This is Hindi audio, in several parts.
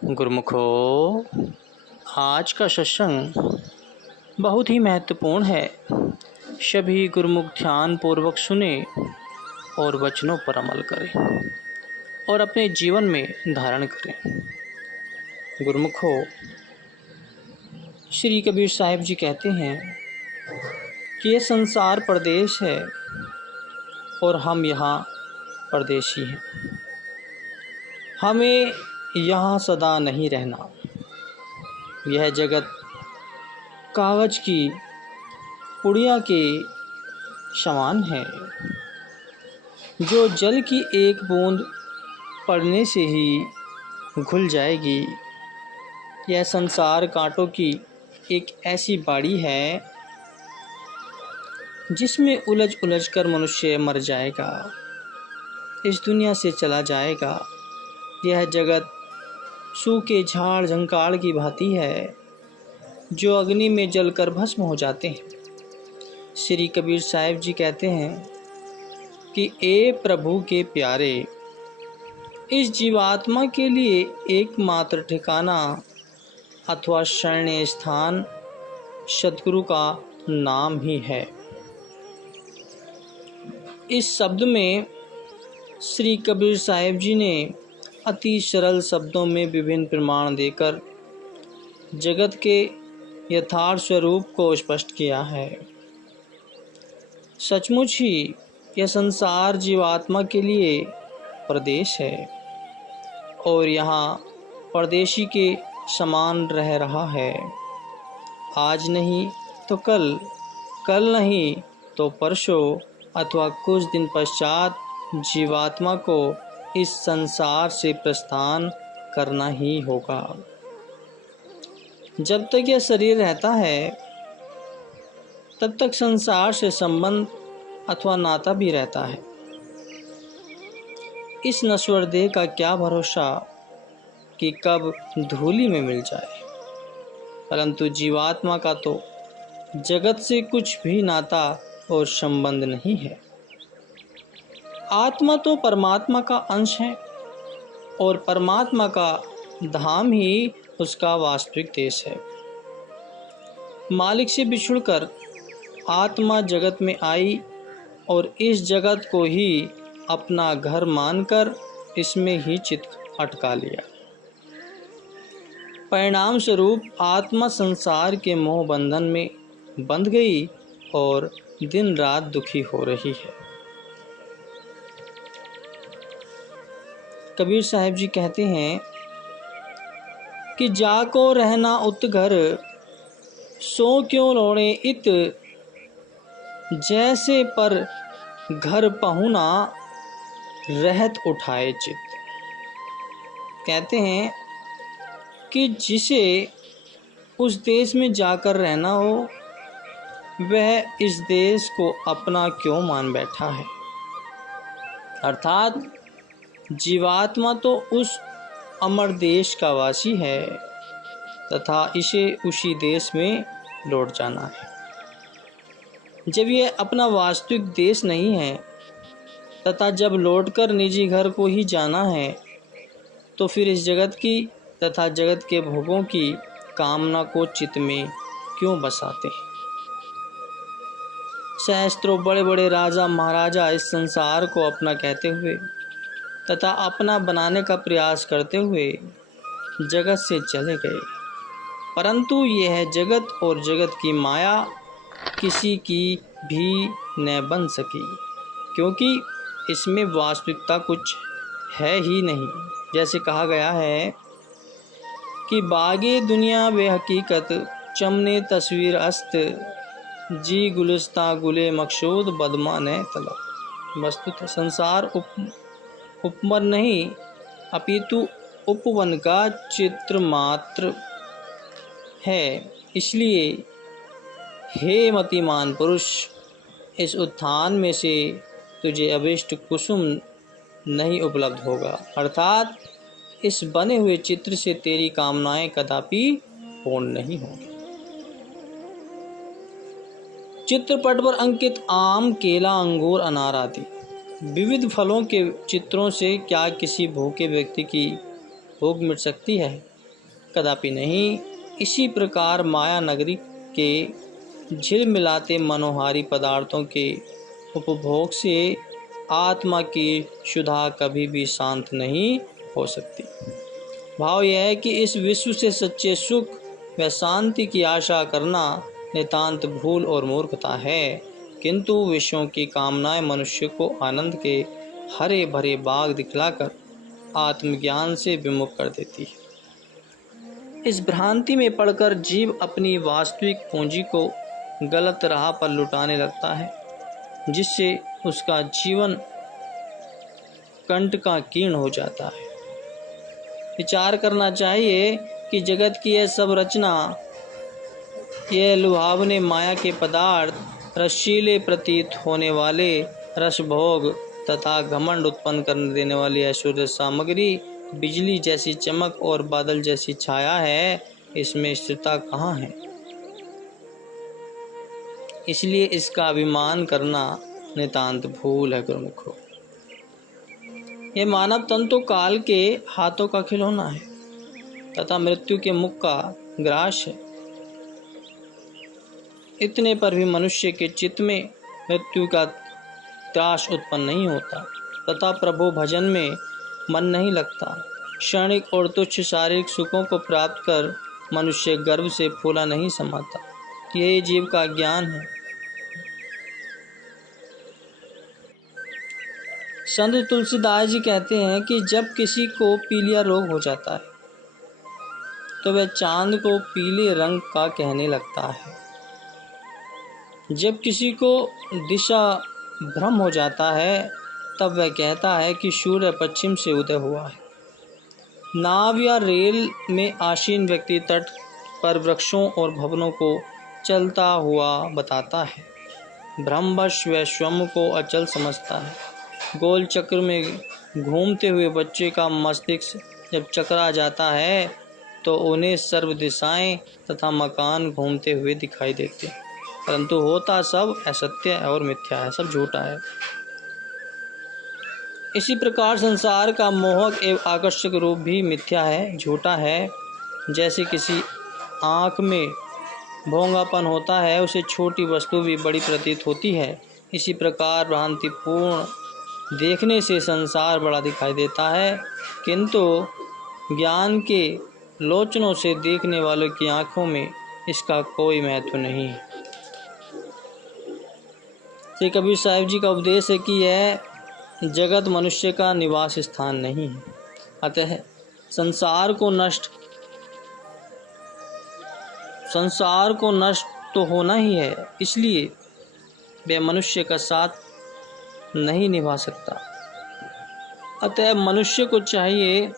गुरुमुखो, आज का सत्संग बहुत ही महत्वपूर्ण है। सभी गुरुमुख ध्यान पूर्वक सुने और वचनों पर अमल करें और अपने जीवन में धारण करें। गुरुमुखो, श्री कबीर साहिब जी कहते हैं कि ये संसार परदेश है और हम यहाँ परदेशी हैं। हमें यहाँ सदा नहीं रहना। यह जगत कागज की पुड़िया के समान है, जो जल की एक बूंद पड़ने से ही घुल जाएगी। यह संसार कांटों की एक ऐसी बाड़ी है जिसमें उलझ उलझ कर मनुष्य मर जाएगा, इस दुनिया से चला जाएगा। यह जगत सूखे झाड़ झंकाड़ की भांति है, जो अग्नि में जलकर भस्म हो जाते हैं। श्री कबीर साहिब जी कहते हैं कि ए प्रभु के प्यारे, इस जीवात्मा के लिए एकमात्र ठिकाना अथवा शरण स्थान सद्गुरु का नाम ही है। इस शब्द में श्री कबीर साहिब जी ने अति सरल शब्दों में विभिन्न प्रमाण देकर जगत के यथार्थ स्वरूप को स्पष्ट किया है। सचमुच ही यह संसार जीवात्मा के लिए परदेश है और यहाँ परदेशी के समान रह रहा है। आज नहीं तो कल, कल नहीं तो परसों अथवा कुछ दिन पश्चात जीवात्मा को इस संसार से प्रस्थान करना ही होगा। जब तक यह शरीर रहता है तब तक संसार से संबंध अथवा नाता भी रहता है। इस नश्वर देह का क्या भरोसा कि कब धूलि में मिल जाए, परंतु जीवात्मा का तो जगत से कुछ भी नाता और संबंध नहीं है। आत्मा तो परमात्मा का अंश है और परमात्मा का धाम ही उसका वास्तविक देश है। मालिक से बिछुड़कर आत्मा जगत में आई और इस जगत को ही अपना घर मानकर इसमें ही चित्त अटका लिया। परिणाम स्वरूप आत्मा संसार के मोह बंधन में बंध गई और दिन रात दुखी हो रही है। कबीर साहिब जी कहते हैं कि जाको रहना उत घर, सो क्यों लोड़े इत, जैसे पर घर पहुना रहत उठाए चित। कहते हैं कि जिसे उस देश में जाकर रहना हो, वह इस देश को अपना क्यों मान बैठा है। अर्थात जीवात्मा तो उस अमर देश का वासी है तथा इसे उसी देश में लौट जाना है। जब यह अपना वास्तविक देश नहीं है तथा जब लौटकर निजी घर को ही जाना है, तो फिर इस जगत की तथा जगत के भोगों की कामना को चित्त में क्यों बसाते हैं। सहस्त्रों बड़े बड़े राजा महाराजा इस संसार को अपना कहते हुए तथा अपना बनाने का प्रयास करते हुए जगत से चले गए, परंतु यह जगत और जगत की माया किसी की भी न बन सकी, क्योंकि इसमें वास्तविकता कुछ है ही नहीं। जैसे कहा गया है कि बागे दुनिया बे हकीकत, चमने तस्वीर अस्त, जी गुलिस्ता गुले मकसूद बदमा ने तलब। वस्तुतः संसार उपमर नहीं अपितु उपवन का चित्र मात्र है। इसलिए हे मतिमान पुरुष, इस उत्थान में से तुझे अभिष्ट कुसुम नहीं उपलब्ध होगा, अर्थात इस बने हुए चित्र से तेरी कामनाएं कदापि पूर्ण नहीं होंगी। चित्रपट पर अंकित आम, केला, अंगूर, अनार आदि विविध फलों के चित्रों से क्या किसी भूखे व्यक्ति की भूख मिट सकती है? कदापि नहीं। इसी प्रकार माया नगरी के झिलमिलाते मनोहारी पदार्थों के उपभोग से आत्मा की क्षुधा कभी भी शांत नहीं हो सकती। भाव यह है कि इस विश्व से सच्चे सुख व शांति की आशा करना नितांत भूल और मूर्खता है, किंतु विषयों की कामनाएं मनुष्य को आनंद के हरे भरे बाग दिखलाकर आत्मज्ञान से विमुख कर देती है। इस भ्रांति में पड़कर जीव अपनी वास्तविक पूंजी को गलत राह पर लुटाने लगता है, जिससे उसका जीवन कंटकाकीर्ण हो जाता है। विचार करना चाहिए कि जगत की यह सब रचना, यह लुभावने माया के पदार्थ, रसीले प्रतीत होने वाले रसभोग तथा घमंड उत्पन्न करने देने वाली ऐश्वर्य सामग्री, बिजली जैसी चमक और बादल जैसी छाया है, इसमें स्थिरता कहाँ है? इसलिए इसका अभिमान करना नितांत भूल है गुरुमुखो। यह मानव तन तो काल के हाथों का खिलौना है तथा मृत्यु के मुख का ग्रास है। इतने पर भी मनुष्य के चित्त में मृत्यु का त्रास उत्पन्न नहीं होता तथा प्रभु भजन में मन नहीं लगता। क्षणिक और तुच्छ शारीरिक सुखों को प्राप्त कर मनुष्य गर्व से फूला नहीं समाता। यही जीव का ज्ञान है। संत तुलसीदास जी कहते हैं कि जब किसी को पीलिया रोग हो जाता है तो वह चांद को पीले रंग का कहने लगता है। जब किसी को दिशा भ्रम हो जाता है तब वह कहता है कि सूर्य पश्चिम से उदय हुआ है। नाव या रेल में आसीन व्यक्ति तट पर वृक्षों और भवनों को चलता हुआ बताता है। भ्रमवश वह स्वयं को अचल समझता है। गोल चक्र में घूमते हुए बच्चे का मस्तिष्क जब चकरा जाता है तो उन्हें सर्व दिशाएं तथा मकान घूमते हुए दिखाई देते हैं, परंतु होता सब असत्य और मिथ्या है, सब झूठा है। इसी प्रकार संसार का मोहक एवं आकर्षक रूप भी मिथ्या है, झूठा है। जैसे किसी आँख में भोंगापन होता है, उसे छोटी वस्तु भी बड़ी प्रतीत होती है। इसी प्रकार भ्रांतिपूर्ण देखने से संसार बड़ा दिखाई देता है, किंतु ज्ञान के लोचनों से देखने वालों की आंखों में इसका कोई महत्व नहीं है। श्री कबीर साहिब जी का उपदेश है कि यह जगत मनुष्य का निवास स्थान नहीं है, अतः संसार को नष्ट तो होना ही है, इसलिए वह मनुष्य का साथ नहीं निभा सकता। अतः मनुष्य को चाहिए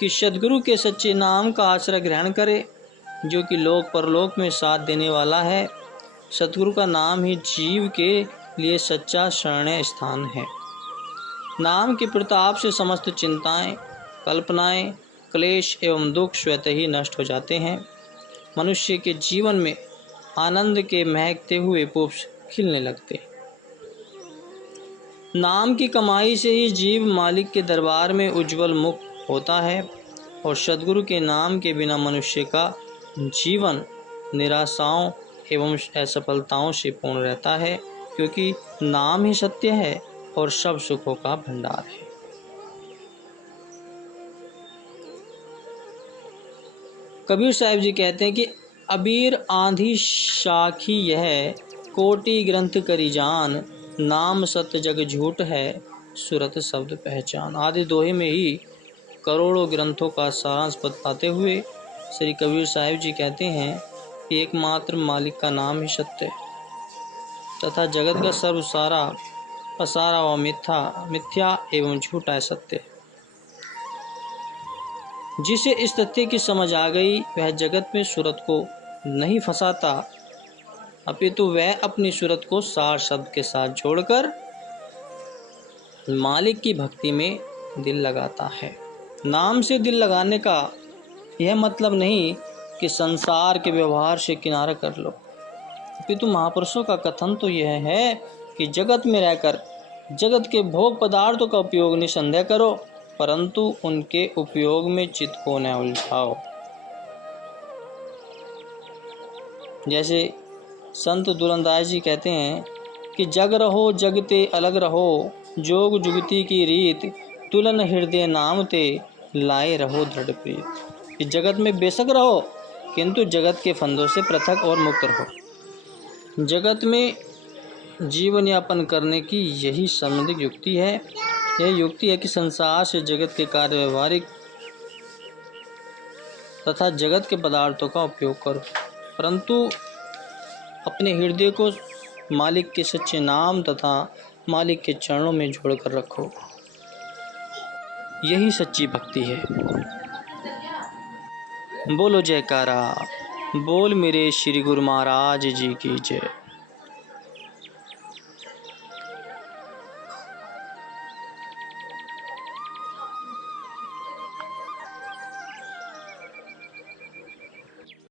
कि सद्गुरु के सच्चे नाम का आश्रय ग्रहण करे, जो कि लोक परलोक में साथ देने वाला है। सद्गुरु का नाम ही जीव के लिए सच्चा शरणय स्थान है। नाम के प्रताप से समस्त चिंताएं, कल्पनाएं, क्लेश एवं दुख स्वतः ही नष्ट हो जाते हैं। मनुष्य के जीवन में आनंद के महकते हुए पुष्प खिलने लगते। नाम की कमाई से ही जीव मालिक के दरबार में उज्जवल मुख होता है, और सद्गुरु के नाम के बिना मनुष्य का जीवन निराशाओं एवं असफलताओं से पूर्ण रहता है, क्योंकि नाम ही सत्य है और सब सुखों का भंडार है। कबीर साहिब जी कहते हैं कि अबीर आंधी साखी यह, कोटि ग्रंथ करी जान, नाम सत्य जग झूठ है, सुरत शब्द पहचान। आदि दोहे में ही करोड़ों ग्रंथों का सारांश बताते हुए श्री कबीर साहिब जी कहते हैं कि एकमात्र मालिक का नाम ही सत्य है तथा जगत का सर्व सारा पसारा व मिथ्या एवं झूठा है सत्य। जिसे इस तथ्य की समझ आ गई वह जगत में सूरत को नहीं फंसाता, अपितु वह अपनी सूरत को सार शब्द के साथ जोड़कर मालिक की भक्ति में दिल लगाता है। नाम से दिल लगाने का यह मतलब नहीं कि संसार के व्यवहार से किनारा कर लो, अपितु महापुरुषों का कथन तो यह है कि जगत में रहकर जगत के भोग पदार्थों का उपयोग निसंदेह करो, परंतु उनके उपयोग में चित्त को न उलझाओ। जैसे संत दुरंदास जी कहते हैं कि जग रहो जगते अलग रहो, जोग जुगती की रीत, तुलन हृदय नाम ते, लाए रहो दृढ़ प्रीत। कि जगत में बेशक रहो, किंतु जगत के फंदों से पृथक और मुक्त रहो। जगत में जीवन यापन करने की यही संबंधित युक्ति है। यह युक्ति है कि संसार से जगत के कार्य व्यवहारिक तथा जगत के पदार्थों का उपयोग करो, परंतु अपने हृदय को मालिक के सच्चे नाम तथा मालिक के चरणों में जोड़कर रखो। यही सच्ची भक्ति है। बोलो जयकारा, बोल मेरे श्री गुरु महाराज जी की जय।